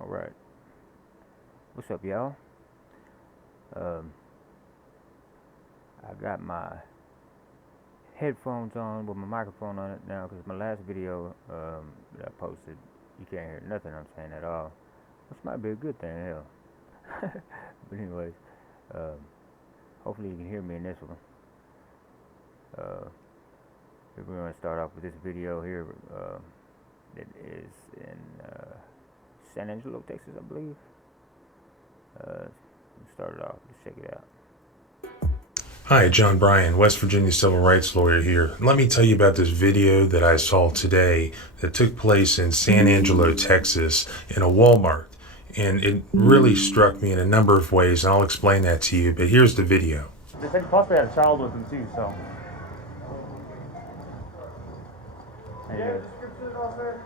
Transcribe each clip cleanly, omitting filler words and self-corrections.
Alright, what's up, y'all? Um, I got my headphones on with my microphone on it now because my last video that I posted, you can't hear nothing I'm saying at all, which might be a good thing, hell. But anyways, um, hopefully you can hear me in this one. We're going to start off with this video here that is in San Angelo, Texas, I believe. Start it off. Let's check it out. Hi, John Bryan, West Virginia civil rights lawyer here. Let me tell you about this video that I saw today that took place in San Angelo, Texas, in a Walmart. And it really struck me in a number of ways, and I'll explain that to you, but here's the video. They said he possibly had a child with him too, so. Description off there?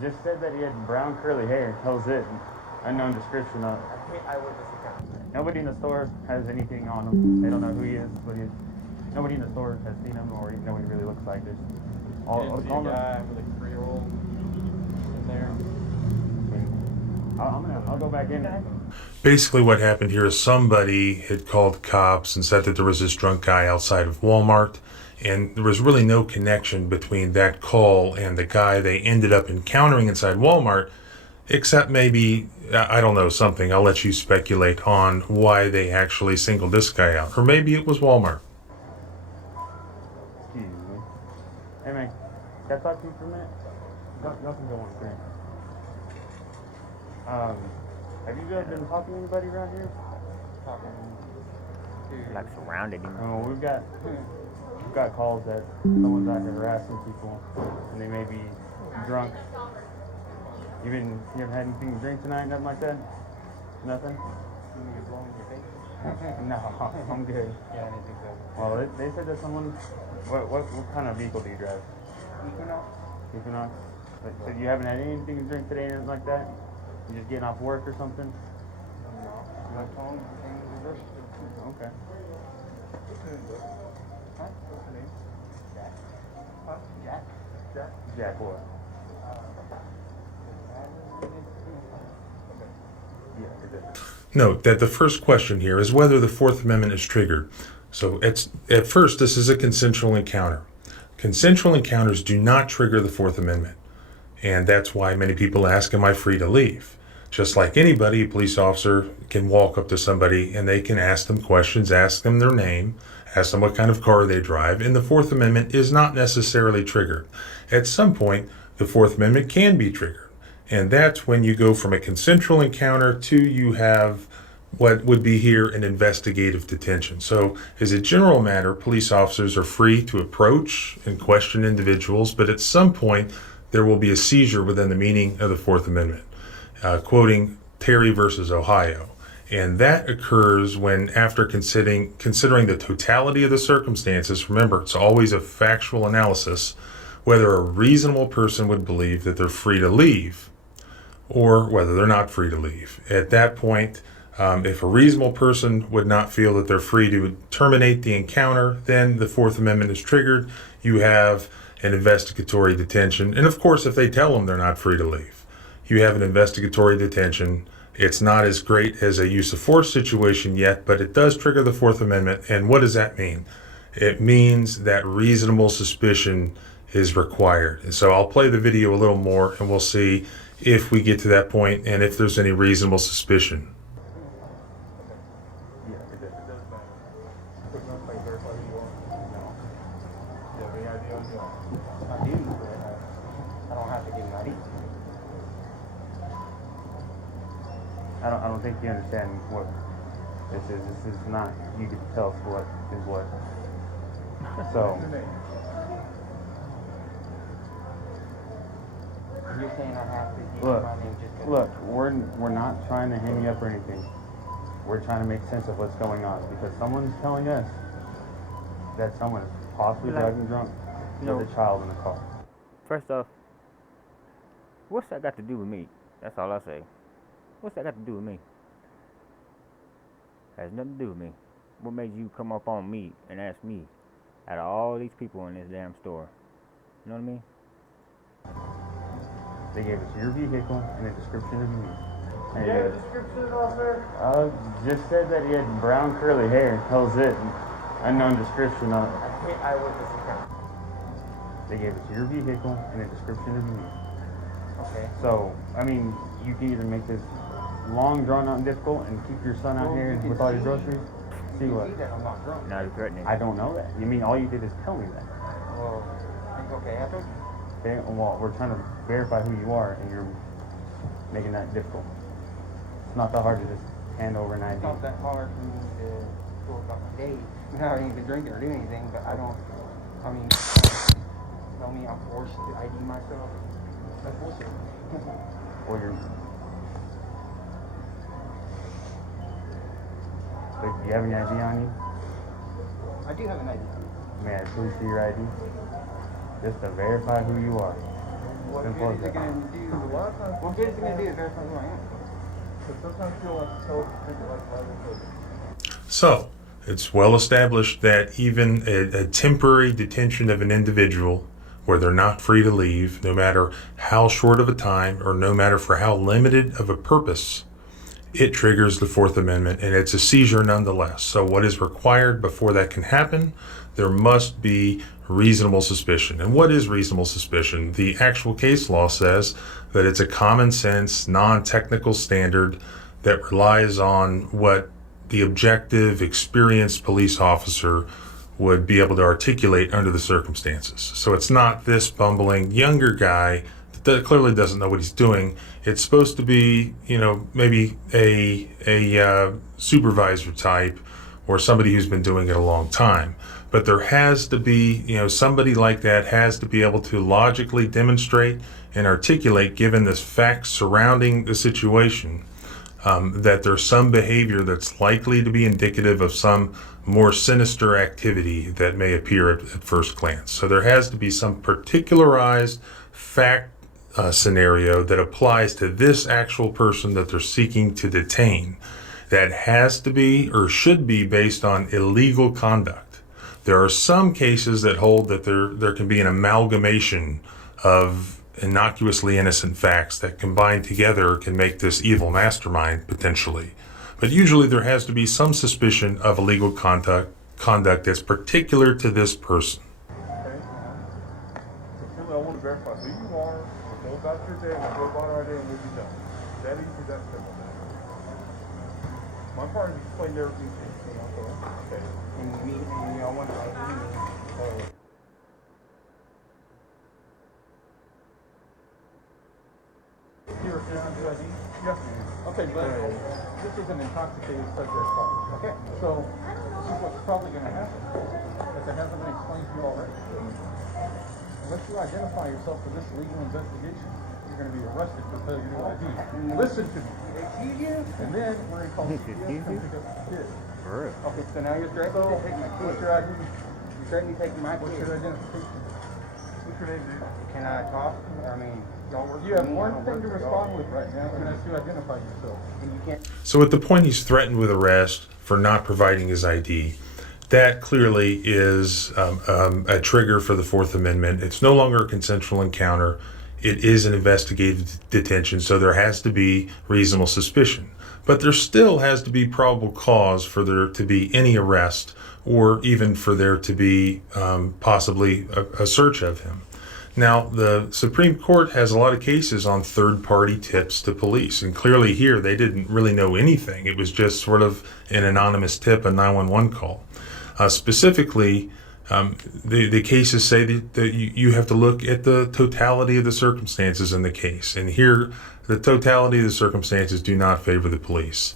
Just said that he had brown curly hair. That was it. Unknown description of it. Eyewitness account. Nobody in the store has anything on him. They don't know who he is, but nobody in the store has seen him or even know what he really looks like. There's all Didn't see a guy with a 3-year-old in there. I'll go back in. Basically what happened here is somebody had called cops and said that there was this drunk guy outside of Walmart, and there was really no connection between that call and the guy they ended up encountering inside Walmart, except maybe, I don't know, something. I'll let you speculate on why they actually singled this guy out. Or maybe it was Walmart. Excuse me. Hey man, can I talk to you for a minute? Y'all can go on screen. Have you guys been talking to anybody around here? Talking to... Like surrounded him. Oh, we've got calls that someone's out here harassing people, and they may be drunk. You haven't had anything to drink tonight, nothing like that? Nothing? You need to blow in your face? No, I'm good. Yeah, I didn't think so. Well, they said that someone. What kind of vehicle do you drive? Equinox? Equinox. So you haven't had anything to drink today, anything like that? You just getting off work or something? No. My phone came in reverse. Okay. Huh? What's the name? Jack. Huh? Jack? Jack? Jack what? Yeah, it is. Note that the first question here is whether the Fourth Amendment is triggered. So at first, this is a consensual encounter. Consensual encounters do not trigger the Fourth Amendment. And that's why many people ask, am I free to leave? Just like anybody, a police officer can walk up to somebody and they can ask them questions, ask them their name, ask them what kind of car they drive, and the Fourth Amendment is not necessarily triggered. At some point, the Fourth Amendment can be triggered. And that's when you go from a consensual encounter to you have what would be here an investigative detention. So as a general matter, police officers are free to approach and question individuals, but at some point there will be a seizure within the meaning of the Fourth Amendment. Quoting Terry versus Ohio. And that occurs when, after considering the totality of the circumstances, remember, it's always a factual analysis, whether a reasonable person would believe that they're free to leave or whether they're not free to leave. At that point, if a reasonable person would not feel that they're free to terminate the encounter, then the Fourth Amendment is triggered. You have an investigatory detention. And of course, if they tell them they're not free to leave, you have an investigatory detention. It's not as great as a use of force situation yet, but it does trigger the Fourth Amendment. And what does that mean? It means that reasonable suspicion is required. And so I'll play the video a little more and we'll see if we get to that point and if there's any reasonable suspicion. Yeah, it does. It does matter. Quick enough, like verify who you are. No. Do you have any idea on you? I do, but I don't have to give my ID. I don't think you understand what this is. This is not. You can tell us what is what. So. What's your name? You're saying I have to give Look, my name just because... Look, we're not trying to hang you up or anything. We're trying to make sense of what's going on because someone's telling us that someone is possibly driving drunk with a child in the car. First off, what's that got to do with me? That's all I say. What's that got to do with me? Has nothing to do with me. What made you come up on me and ask me out of all these people in this damn store? You know what I mean? They gave us your vehicle and a description of you. There Yeah, you go. description off there. Just said that he had brown curly hair. That was it. Unknown description on it. I can't eyewitness account. They gave us your vehicle and a description of you. Okay. So, I mean, you can either make this long, drawn out, and difficult and keep your son out Well, here you can with all your see- groceries. See You what? see that I'm not drunk. Now you're threatening. I don't know that. You mean all you did is tell me that? Well, okay, I told you. Okay, well, we're trying to verify who you are, and you're making that difficult. It's not that hard to just hand over an It's ID. not that hard for me to go about my day. I don't need to drink it or do anything, but I don't, I mean, tell me I'm forced to ID myself. That's bullshit. Or you're. So, do you have any ID on you? I do have an ID. May I please see your ID? Just to verify who you are. What Simple good as is it that. going to do? A lot of times, What good is it going to do to verify who I am? but sometimes people like to tell people like private. So, it's well established that even a temporary detention of an individual where they're not free to leave, no matter how short of a time or no matter for how limited of a purpose, it triggers the Fourth Amendment and it's a seizure nonetheless. So, what is required before that can happen? There must be reasonable suspicion. And what is reasonable suspicion? The actual case law says that it's a common sense, non-technical standard that relies on what the objective, experienced police officer would be able to articulate under the circumstances. So it's not this bumbling younger guy that clearly doesn't know what he's doing. It's supposed to be, maybe a supervisor type or somebody who's been doing it a long time. But there has to be, somebody like that has to be able to logically demonstrate and articulate, given the facts surrounding the situation, that there's some behavior that's likely to be indicative of some more sinister activity that may appear at first glance. So there has to be some particularized fact scenario that applies to this actual person that they're seeking to detain. That has to be or should be based on illegal conduct. There are some cases that hold that there can be an amalgamation of innocuously innocent facts that combined together can make this evil mastermind potentially. But usually there has to be some suspicion of illegal conduct that's particular to this person. Okay? So really, I want to verify who you are, we'll go about your day, we'll go about our day, and we'll be done. That easy, that simple. My part is explain everything to you, so, okay. And y'all want to ID me. Here, ID? Yes, ma'am. Okay, but this is an intoxicated subject call. Okay. So, this is what's probably going to happen, if it hasn't been explained to you already. Unless you identify yourself for this legal investigation, you're going to be arrested for failure to ID. Listen to me. Excuse you? And then we're going to call Excuse CPS you? to pick up the kid. For real. Okay, so now you're threatening to take my What's kid. your ID? You're threatening to take my What's kid. your identification? What's your name, dude? Can I talk? I mean, y'all work You for have me, I one don't thing to work for respond y'all. with right now, and that's to identify yourself. And you can't. So at the point he's threatened with arrest for not providing his ID, that clearly is a trigger for the Fourth Amendment. It's no longer a consensual encounter. It is an investigative detention, so there has to be reasonable suspicion. But there still has to be probable cause for there to be any arrest or even for there to be possibly a search of him. Now, the Supreme Court has a lot of cases on third-party tips to police, and clearly here they didn't really know anything. It was just sort of an anonymous tip, a 911 call. Specifically, the cases say that you have to look at the totality of the circumstances in the case, and here the totality of the circumstances do not favor the police.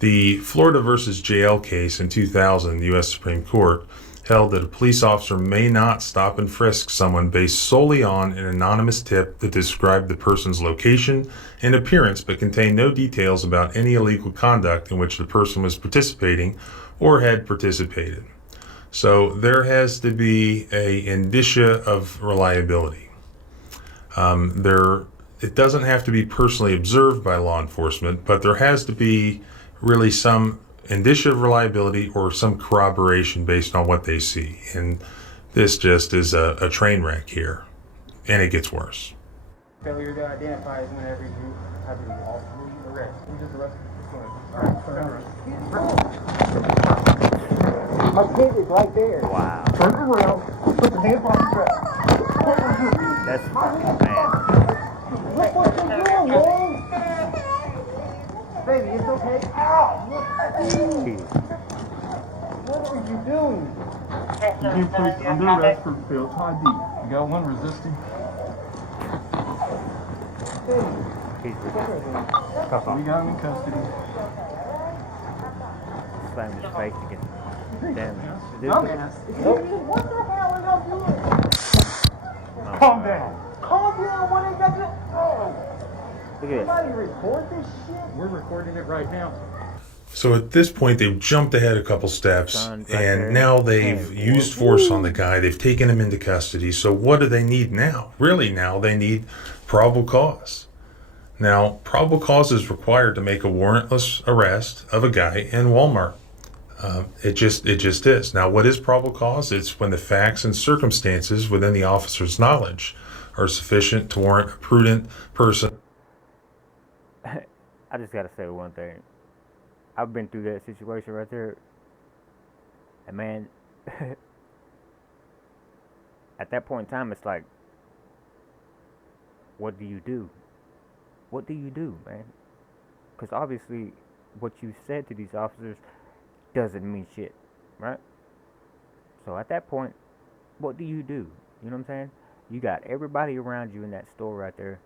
The Florida versus JL case in 2000, the U.S. Supreme Court held that a police officer may not stop and frisk someone based solely on an anonymous tip that described the person's location and appearance but contained no details about any illegal conduct in which the person was participating or had participated. So there has to be a indicia of reliability. It doesn't have to be personally observed by law enforcement, but there has to be really some indicia of reliability or some corroboration based on what they see. And this just is a train wreck here, and it gets worse. Failure to identify is whenever you have a lawful arrest. We just arrested you. Go ahead. My kid is right there. Wow. Turn around. Put your hands behind your back. That's fucking man. Look what you're doing, man. Baby, it's okay. Ow! Look at you. Jeez. What are you doing? You've been placed under arrest for failed to ID. You got one resisting. He's We got him in custody. slamming his face against. Damn. Dumbass. What the hell are y'all doing? Calm down. Calm down. What ain't got to? Oh. Look at this. Somebody record this shit. We're recording it right now. So at this point, they've jumped ahead a couple steps, Son's right there. and now they've used force on the guy. They've taken him into custody. So what do they need now? Really, now they need probable cause. Now, probable cause is required to make a warrantless arrest of a guy in Walmart. It just is. Now, what is probable cause? It's when the facts and circumstances within the officer's knowledge are sufficient to warrant a prudent person. I just gotta say one thing. I've been through that situation right there, and man, at that point in time, it's like, what do you do? What do you do, man? Because obviously, what you said to these officers doesn't mean shit, right? So at that point, what do? You know what I'm saying? You got everybody around you in that store right there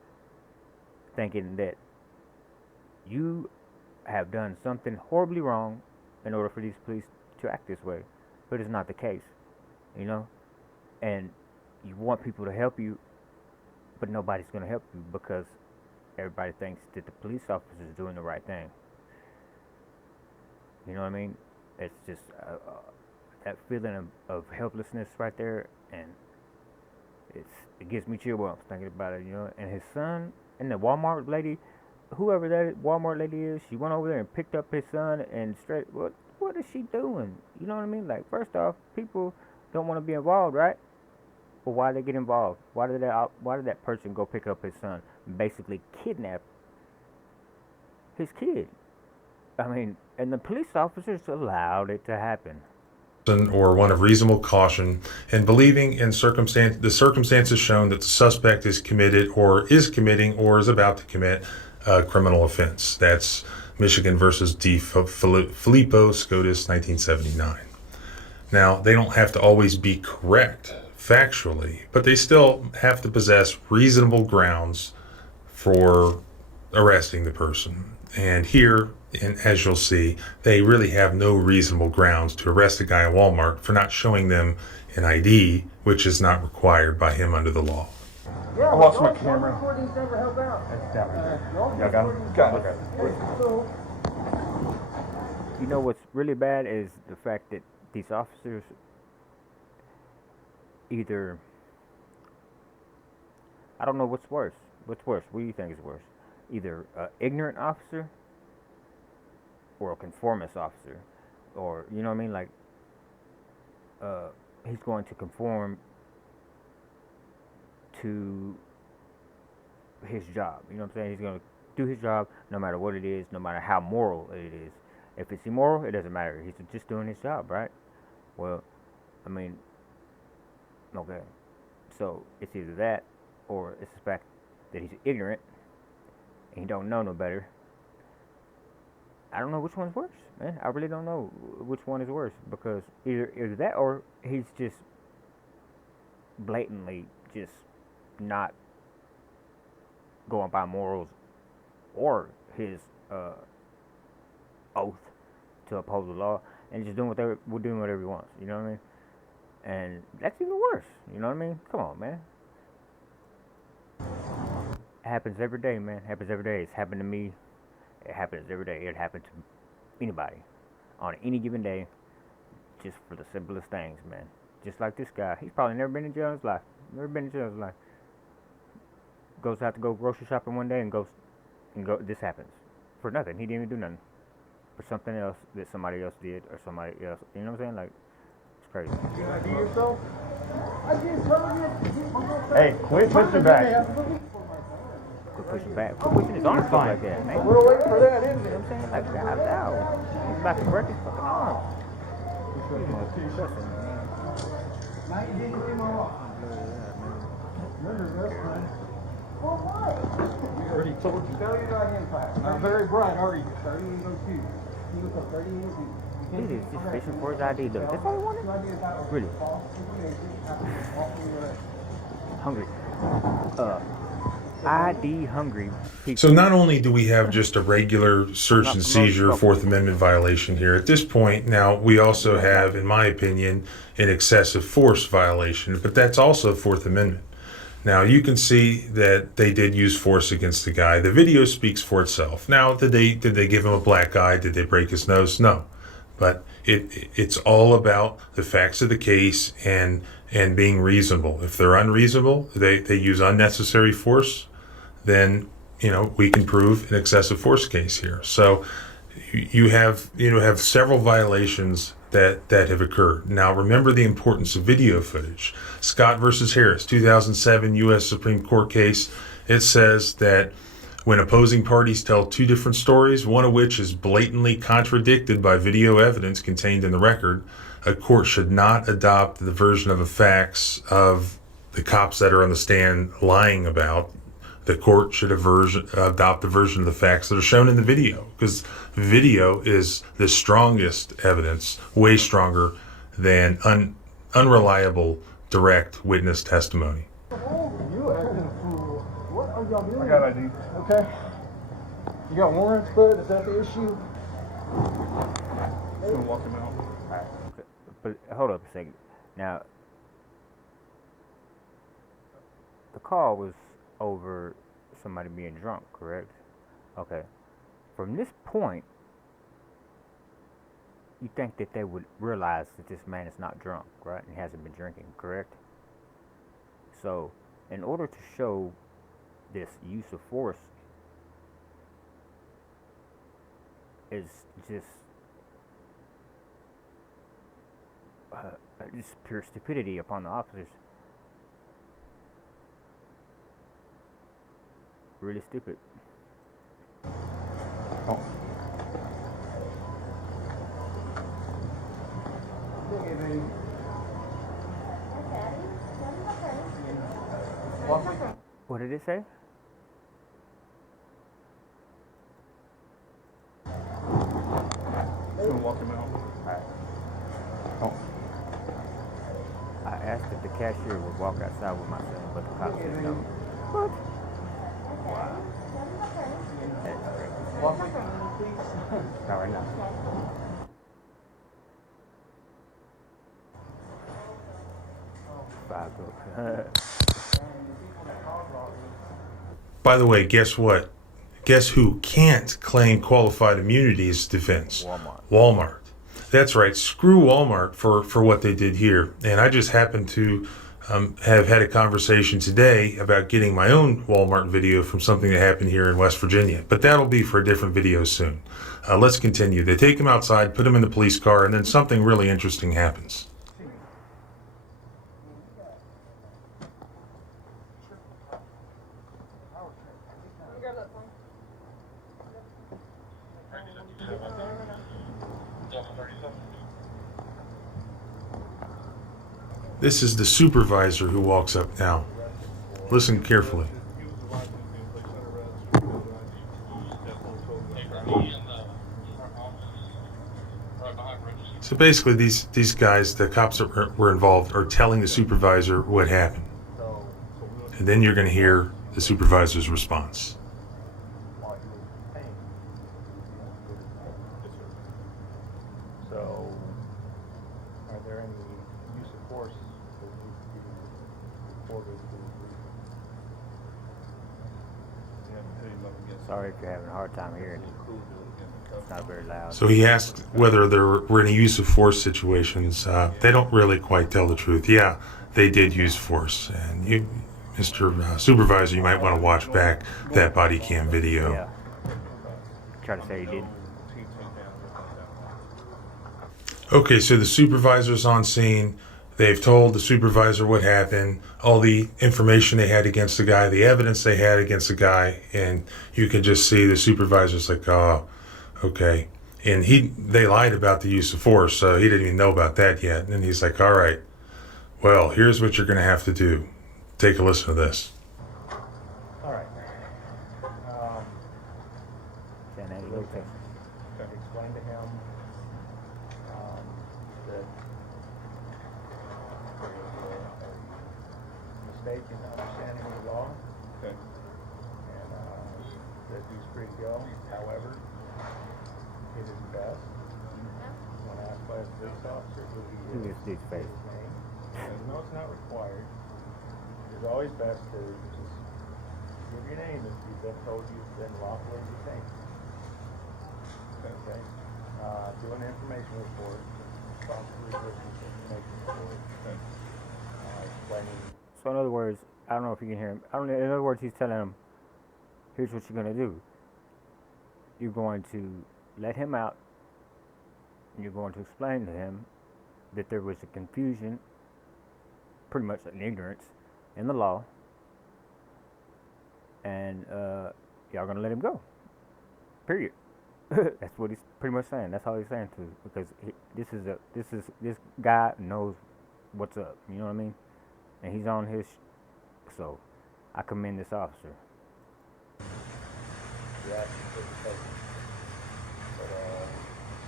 thinking that you have done something horribly wrong in order for these police to act this way. But it's not the case, you know? And you want people to help you, but nobody's going to help you because everybody thinks that the police officer is doing the right thing. You know what I mean? It's just that feeling of helplessness right there, and it gives me chill bumps thinking about it, you know? And his son and the Walmart lady, whoever that Walmart lady is, she went over there and picked up his son and straight. What is she doing? You know what I mean? Like, first off, people don't want to be involved, right? But why did they get involved? Why did that person go pick up his son and basically kidnap his kid? I mean, and the police officers allowed it to happen. Or one of reasonable caution and believing in the circumstances shown that the suspect is committed or is committing or is about to commit a criminal offense. That's Michigan versus Filippo Scotus, 1979. Now, they don't have to always be correct factually, but they still have to possess reasonable grounds for arresting the person. And here, and as you'll see, they really have no reasonable grounds to arrest a guy at Walmart for not showing them an ID, which is not required by him under the law. Yeah, I lost my camera. Recordings never help out. That's down right there. Y'all Y'all got him? recordings- Got it. Okay. So, You know what's really bad is the fact that these officers either, I don't know what's worse. What's worse? What do you think is worse? Either an ignorant officer or a conformist officer, or you know what I mean? Like, he's going to conform to his job. You know what I'm saying? He's going to do his job no matter what it is, no matter how moral it is. If it's immoral, it doesn't matter. He's just doing his job, right? Well, I mean, okay. So it's either that, or it's the fact that he's ignorant and he don't know no better. I don't know which one's worse, man. I really don't know which one is worse, because either that or he's just blatantly just not going by morals or his oath to uphold the law, and just doing whatever he wants. You know what I mean? And that's even worse. You know what I mean? Come on, man. It happens every day, man. It happens every day. It's happened to me. It happens every day. It happened to anybody on any given day, just for the simplest things, man. Just like this guy. He's probably never been in jail in his life. Goes out to go grocery shopping one day and this happens. For nothing. He didn't even do nothing. For something else that somebody else did, or somebody else. You know what I'm saying? Like, it's crazy. you gonna do yourself? I just told you. Hey, quit pushing back. Quit pushing back. Quit pushing his arms up like that, man. We're waiting for that, isn't You know it? what I'm saying? Like, God, no. He's about to break his fucking arm. Now you didn't see my walk. For what? We already told you. Tell you right in class. Not very bright, are you? 30 and go 2. You look up 30 and 2. He is just fishing for his ID, though. That's all he wanted? Really? Hungry. ID hungry people. So not only do we have just a regular search and seizure Fourth Amendment violation here, at this point now we also have, in my opinion, an excessive force violation, but that's also Fourth Amendment. Now you can see that they did use force against the guy. The video speaks for itself. Now, did they give him a black eye? Did they break his nose? No. But it's all about the facts of the case and being reasonable. If they're unreasonable, they use unnecessary force, then we can prove an excessive force case here. So you have several violations that have occurred. Now remember the importance of video footage. Scott versus Harris, 2007 U.S. Supreme Court case. It says that when opposing parties tell two different stories, one of which is blatantly contradicted by video evidence contained in the record, a court should not adopt the version of the facts of the cops that are on the stand lying about. The court should adopt the version of the facts that are shown in the video, because video is the strongest evidence, way stronger than unreliable direct witness testimony. You acting a fool. What are y'all doing? I got ID. Okay. You got warrants, bud? Is that the issue? I'm gonna walk him out. Alright, but hold up a second. Now, the call was over somebody being drunk, correct? Okay. From this point, you think that they would realize that this man is not drunk, right? And he hasn't been drinking, correct? So, in order to show this use of force is just pure stupidity upon the officers. Really stupid. Oh. What did it say? I'm gonna walk him out. Oh. I asked if the cashier would walk outside with my son, but the cop said no. What? Wow. That's crazy. Walk with me, please. Not right now. By the way, guess what? Guess who can't claim qualified immunity as defense? Walmart. That's right. Screw Walmart for what they did here. And I just happened to have had a conversation today about getting my own Walmart video from something that happened here in West Virginia. But that'll be for a different video soon. Let's continue. They take him outside, put him in the police car, and then something really interesting happens. This is the supervisor who walks up now. Listen carefully. So basically these guys, the cops that were involved, are telling the supervisor what happened. And then you're going to hear the supervisor's response. So, are there any use of force that needs to be reported to the Sorry if you're having a hard time hearing it. It's not very loud. So he asked whether there were any use of force situations. They don't really quite tell the truth. Yeah, they did use force. And you, Mr. Supervisor, you might want to watch back that body cam video. Yeah. Try to say he didn't. Okay, so the supervisor's on scene. They've told the supervisor what happened, all the information they had against the guy, the evidence they had against the guy, and you can just see the supervisor's like, oh, okay. And they lied about the use of force, so he didn't even know about that yet. And he's like, all right, well, here's what you're going to have to do. Take a listen to this. All right. Can I go to? Explain to him that mistake in understanding of the law. Okay. And that he's free to go. However, it is best when asked by a police officer who he Who is, is this face? his name. And no, it's not required. It's always best to just give your name if you've been told you've been lawfully detained. Okay. Do an information report. Possibly Christmas information report. Explaining. So in other words, I don't know if you can hear him. In other words, he's telling him, here's what you're going to do. You're going to let him out, and you're going to explain to him that there was a confusion, pretty much an ignorance, in the law, and y'all going to let him go. Period. That's what he's pretty much saying. That's all he's saying to, because this guy knows what's up. You know what I mean? And he's on his. So, I commend this officer. Yeah, but as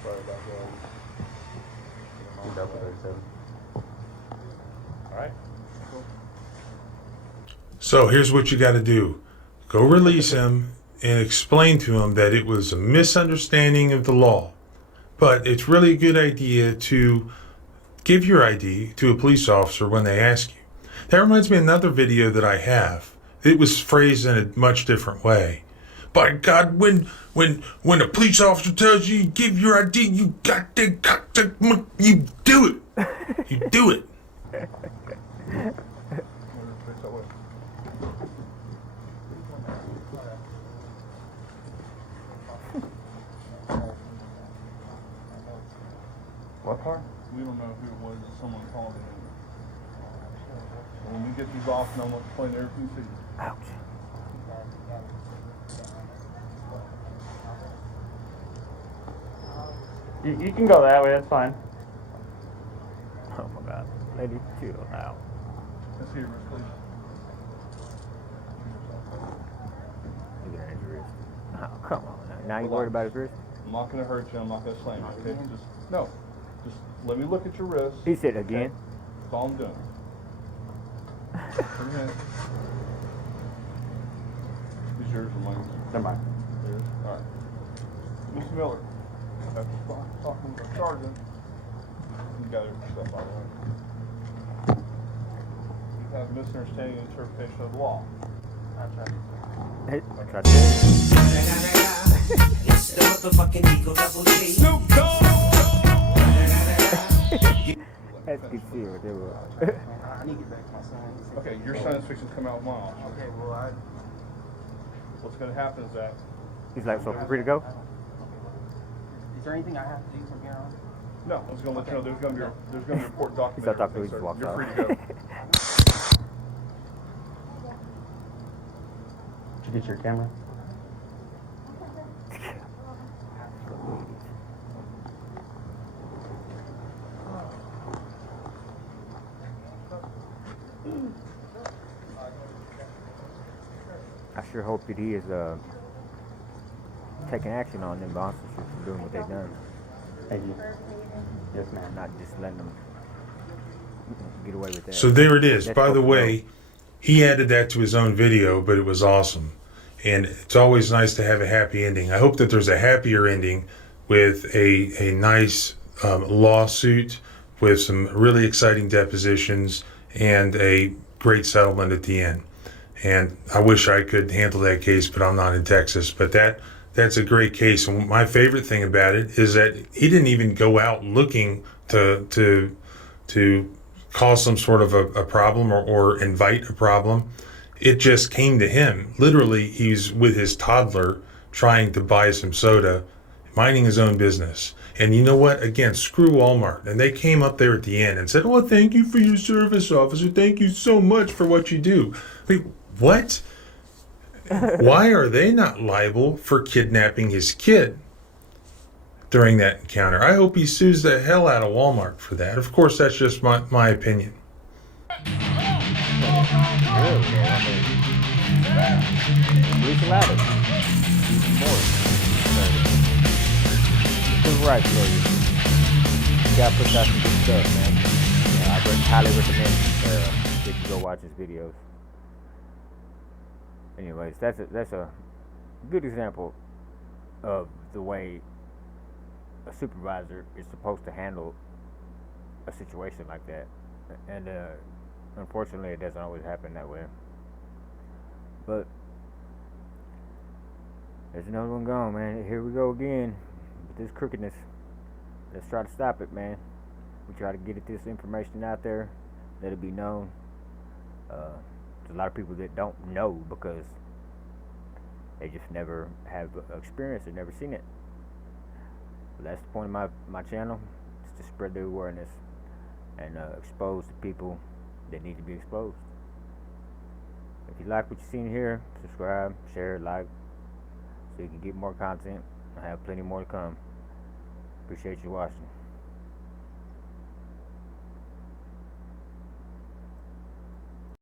far as that goes, all right. Cool. So here's what you got to do. Go release him and explain to him that it was a misunderstanding of the law. But it's really a good idea to give your ID to a police officer when they ask you. That reminds me of another video that I have. It was phrased in a much different way. By God, when a police officer tells you give your ID, you got to, you do it. You do it. What part? We don't know who it was. Someone called in. When we get these off, and I'm going to explain everything to you. Ouch. You can go that way, that's fine. Oh my God. Lady, chill out. Let's see your wrist, please. Look at his wrist. Oh, come on. Now you worried about his wrist? I'm not going to hurt you. I'm not going to slam you. Okay? Just let me look at your wrist. He said again. Okay? That's all I'm doing. Put your hand. These yours or mine? Never mind. Yours? All right. Mr. Miller, after talking to the sergeant, you got your stuff out of the way. You have misunderstanding and interpretation of the law. Hey, I tried to. It's the motherfucking Eagle Double G. Snoop Dogg. That's good shit right there, bro. I need to get back to my son. Okay, your son's fixing to come out of my office. Okay, well, What's going to happen is that He's like, so free to go? is there anything I have to do from here on? no, I was going to let you know there's going to be a report document. He's not talking, he just walks You're out. free to go. Did you get your camera? I sure hope that he is taking action on them officers for doing what they've done. Thank you. Yes, ma'am. Not just letting them get away with that. So there it is. That's By the what- way, he added that to his own video, but it was awesome. And it's always nice to have a happy ending. I hope that there's a happier ending with a nice lawsuit with some really exciting depositions and a great settlement at the end. And I wish I could handle that case, but I'm not in Texas. But that's a great case. And my favorite thing about it is that he didn't even go out looking to cause some sort of a problem or invite a problem. It just came to him. Literally, he's with his toddler trying to buy some soda, minding his own business. And you know what? Again, screw Walmart. And they came up there at the end and said, "Well, thank you for your service, officer. Thank you so much for what you do." Wait, what? Why are they not liable for kidnapping his kid during that encounter? I hope he sues the hell out of Walmart for that. Of course, that's just my opinion. Police allowed it. Even more. Civil rights lawyers. You gotta put out some good stuff, man. I highly recommend that you go watch his videos. Anyways, that's a good example of the way a supervisor is supposed to handle a situation like that, and unfortunately, it doesn't always happen that way. But there's another one gone, man. Here we go again with this crookedness. Let's try to stop it, man. We try to get this information out there, let it be known. There's a lot of people that don't know because they just never have experienced it, never seen it. But that's the point of my channel, is to spread the awareness and expose the people that need to be exposed. If you like what you've seen here, subscribe, share, like, so you can get more content. I have plenty more to come. Appreciate you watching.